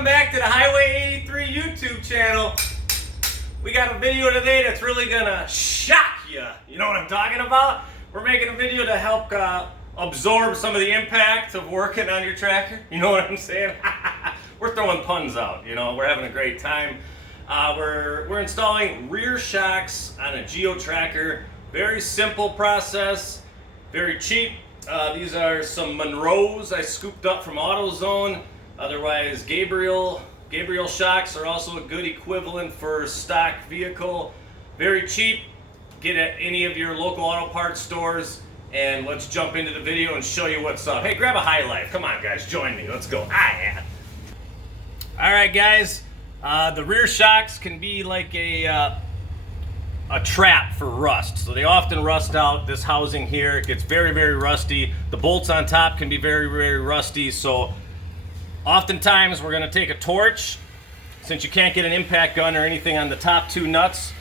welcome back to the Highway 83 YouTube channel. We got a video today that's really gonna shock you. You know what I'm talking about? We're making a video to help absorb some of the impact of working on your tractor. You know what I'm saying? We're throwing puns out, you know, we're having a great time. We're installing rear shocks on a Geo tracker. Very simple process, very cheap. These are some Monroes I scooped up from AutoZone. Otherwise, Gabriel shocks are also a good equivalent for stock vehicle. Very cheap. Get at any of your local auto parts stores, and let's jump into the video and show you what's up. Hey, grab a high life. Come on, guys, join me. Let's go. Yeah. All right, guys. The rear shocks can be like a trap for rust. So they often rust out. This housing here, it gets very, very rusty. The bolts on top can be very, very rusty. So oftentimes we're gonna take a torch. Since you can't get an impact gun or anything on the top two nuts,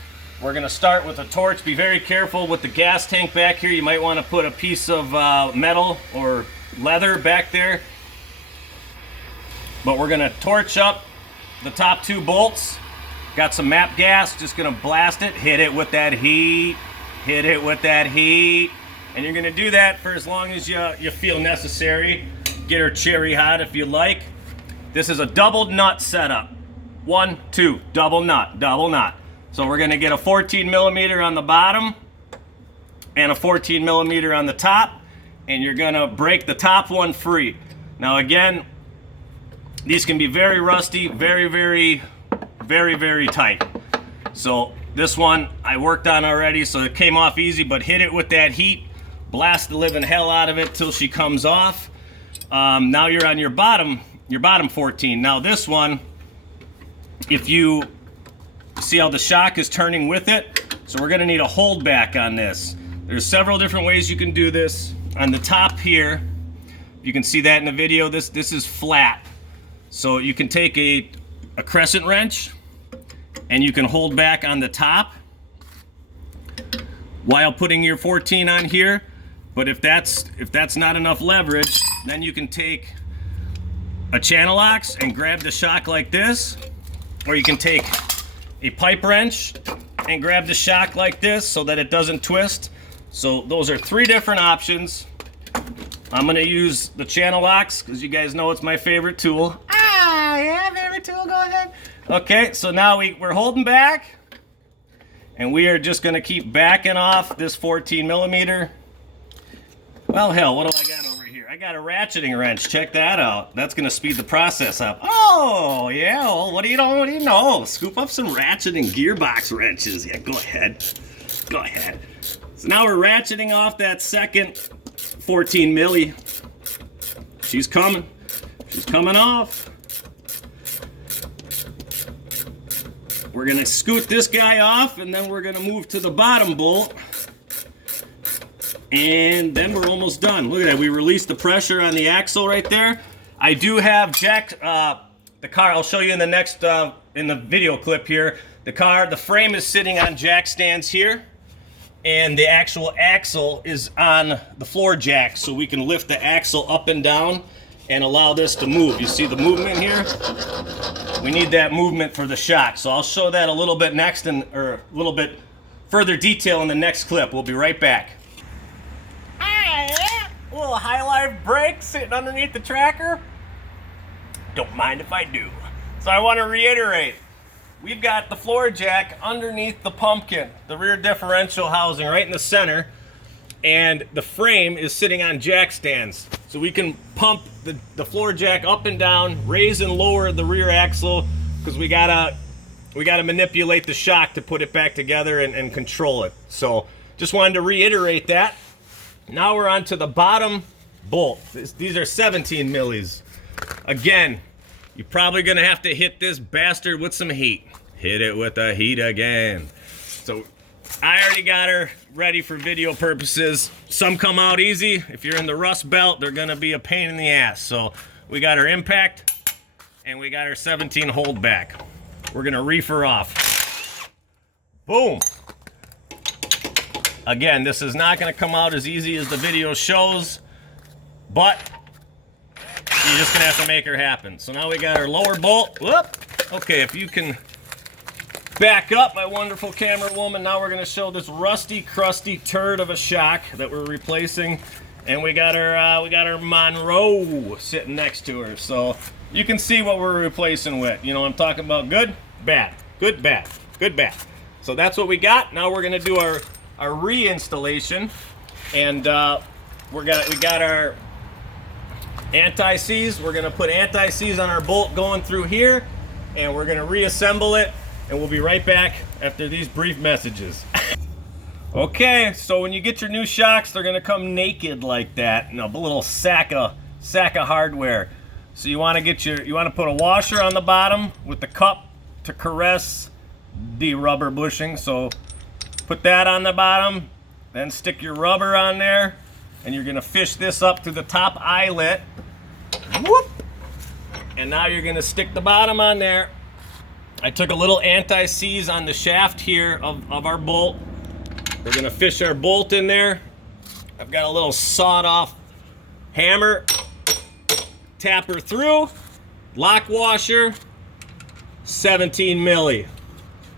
we're gonna start with a torch. Be very careful with the gas tank back here. You might wanna put a piece of metal or leather back there. But we're gonna torch up the top two bolts. Got some MAP gas, just gonna blast it, hit it with that heat, hit it with that heat. And you're gonna do that for as long as you feel necessary. Get her cherry hot if you like. This is a double nut setup. 1, 2, double nut, double nut. So we're gonna get a 14 millimeter on the bottom and a 14 millimeter on the top, and you're gonna break the top one free. Now again, these can be very rusty, very, very, very, very tight. So this one I worked on already, so it came off easy, but hit it with that heat, blast the living hell out of it till she comes off. Now you're on your bottom 14. Now this one, if you see how the shock is turning with it, so we're gonna need a hold back on this. There's several different ways you can do this. On the top here, you can see that in the video, this is flat. So you can take a crescent wrench and you can hold back on the top while putting your 14 on here. But if that's not enough leverage, then you can take a channel ox and grab the shock like this, or you can take a pipe wrench and grab the shock like this so that it doesn't twist. So those are three different options. I'm gonna use the channel ox because you guys know it's my favorite tool. Yeah, favorite tool, go ahead. Okay, so now we're holding back, and we are just gonna keep backing off this 14 millimeter. Well, hell, what do I got over here? I got a ratcheting wrench. Check that out. That's gonna speed the process up. Oh, yeah, well, what do you know? Scoop up some ratcheting gearbox wrenches. Yeah, go ahead. Go ahead. So now we're ratcheting off that second 14 milli. She's coming. She's coming off. We're gonna scoot this guy off, and then we're gonna move to the bottom bolt. And then we're almost done. Look at that, we released the pressure on the axle right there. I do have jacked the car. I'll show you in the next, in the video clip here. The frame is sitting on jack stands here, and the actual axle is on the floor jack, so we can lift the axle up and down and allow this to move. You see the movement here? We need that movement for the shock. So I'll show that a little bit next, or a little bit further detail in the next clip. We'll be right back. A little high life brake sitting underneath the tracker. Don't mind if I do. So I want to reiterate, we've got the floor jack underneath the pumpkin, the rear differential housing right in the center, and the frame is sitting on jack stands. So we can pump the floor jack up and down, raise and lower the rear axle, because we gotta manipulate the shock to put it back together and control it. So just wanted to reiterate that. Now we're on to the bottom bolt. These are 17 millis. Again, you're probably gonna have to hit this bastard with some heat. Hit it with the heat again. So I already got her ready for video purposes. Some come out easy. If you're in the rust belt, they're gonna be a pain in the ass. So we got her impact, and we got her 17 hold back. We're gonna reefer off. Boom. Again, this is not gonna come out as easy as the video shows, but you're just gonna have to make her happen. So now we got our lower bolt. Whoop. Okay, if you can back up, my wonderful camera woman. Now we're gonna show this rusty, crusty turd of a shock that we're replacing, and we got our Monroe sitting next to her. So you can see what we're replacing with. You know, I'm talking about good, bad, good, bad, good, bad. So that's what we got. Now we're gonna do our reinstallation, and we got our anti-seize. We're gonna put anti-seize on our bolt going through here, and we're gonna reassemble it, and we'll be right back after these brief messages. Okay, so when you get your new shocks, they're gonna come naked like that, a little sack of hardware. So you want to put a washer on the bottom with the cup to caress the rubber bushing. So put that on the bottom, then stick your rubber on there, and you're gonna fish this up to the top eyelet. Whoop! And now you're gonna stick the bottom on there. I took a little anti-seize on the shaft here of our bolt. We're gonna fish our bolt in there. I've got a little sawed-off hammer. Tap her through. Lock washer. 17 milli.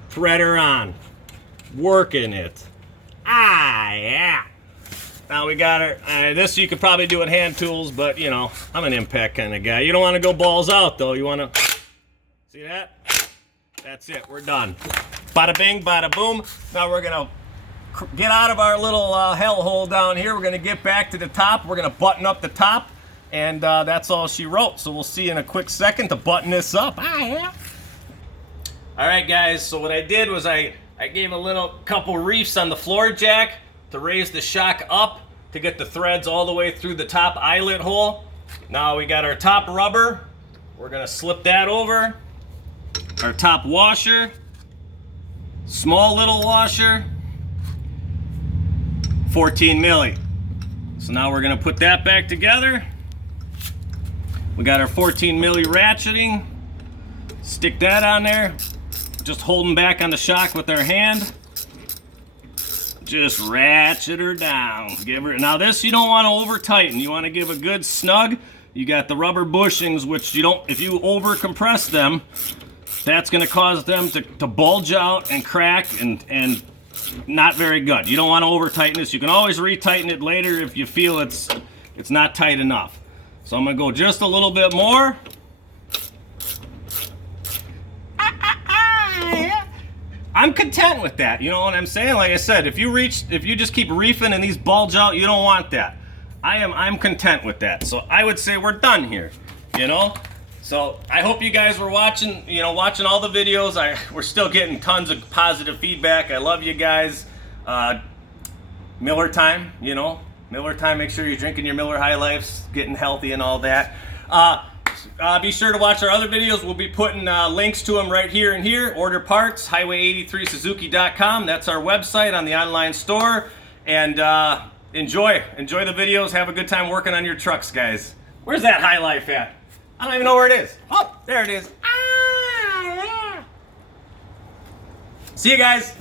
Thread her on. Working it. Ah, yeah. Now we got her. This you could probably do with hand tools, but you know, I'm an impact kind of guy. You don't want to go balls out though. You want to see that? That's it. We're done. Bada bing, bada boom. Now we're gonna get out of our little hellhole down here. We're gonna get back to the top. We're gonna button up the top, and that's all she wrote. So we'll see in a quick second to button this up. Ah, yeah. All right, guys. So what I did was I gave a couple reefs on the floor jack to raise the shock up to get the threads all the way through the top eyelet hole. Now we got our top rubber. We're gonna slip that over. Our top washer, small little washer, 14 milli. So now we're gonna put that back together. We got our 14 milli ratcheting. Stick that on there. Just holding back on the shock with our hand. Just ratchet her down. Give her. Now this you don't want to over tighten. You want to give a good snug. You got the rubber bushings, which you don't. If you over compress them, that's going to cause them to bulge out and crack and not very good. You don't want to over tighten this. You can always retighten it later if you feel it's not tight enough. So I'm going to go just a little bit more. I'm content with that. You know what I'm saying? Like I said, if you just keep reefing and these bulge out, you don't want that. I'm content with that. So I would say we're done here, you know? So I hope you guys were watching all the videos. We're still getting tons of positive feedback. I love you guys. Miller time, you know? Miller time, make sure you're drinking your Miller High Lifes, getting healthy and all that. Be sure to watch our other videos. We'll be putting links to them right here and here. Order parts, highway83suzuki.com. That's our website on the online store. And enjoy the videos. Have a good time working on your trucks, guys. Where's that High Life at? I don't even know where it is. Oh, there it is. Ah, yeah. See you guys.